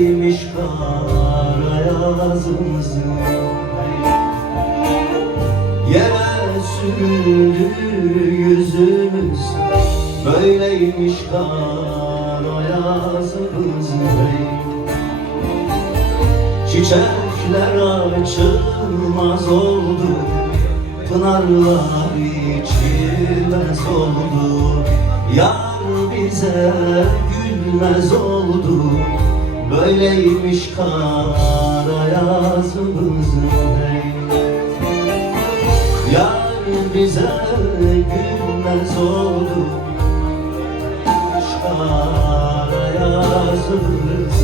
böyleymiş kara yazımız. Yere sürüldü yüzümüz, böyleymiş kara yazımız. Çiçekler açılmaz oldu, pınarlar içilmez oldu. Yar bize gülmez oldu, böyleymiş kara yazımız. Yar bize gülmez oldu, kara yazımız.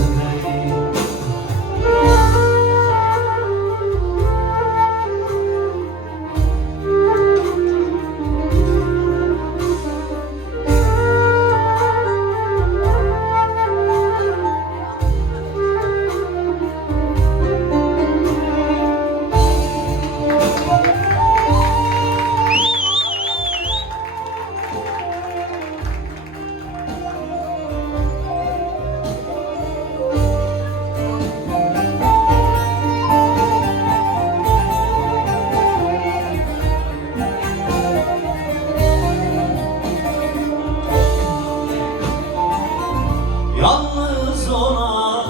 Yalnız ona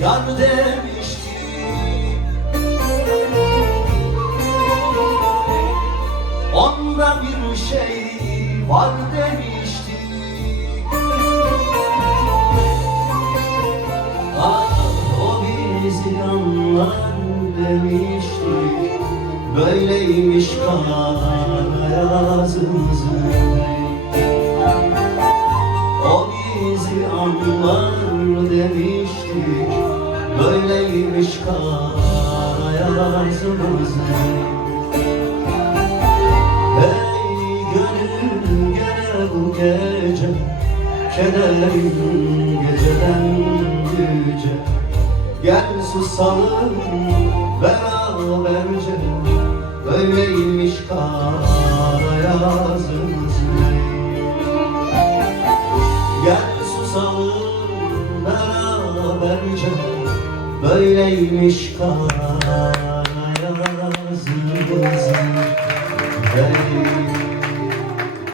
yar demişti, onda bir şey var demişti. Ah, o bizi anlar demişti, böyleymiş kara yazımız. O bizi anlar demiştik, böyleymiş kara yazımız. Hey gönül gene bu gece, kederin geceden güce. Gel susalım beraberce, böyleymiş kara yazımız. Gel susalım beraberce, böyleymiş kara yazımız. Hey.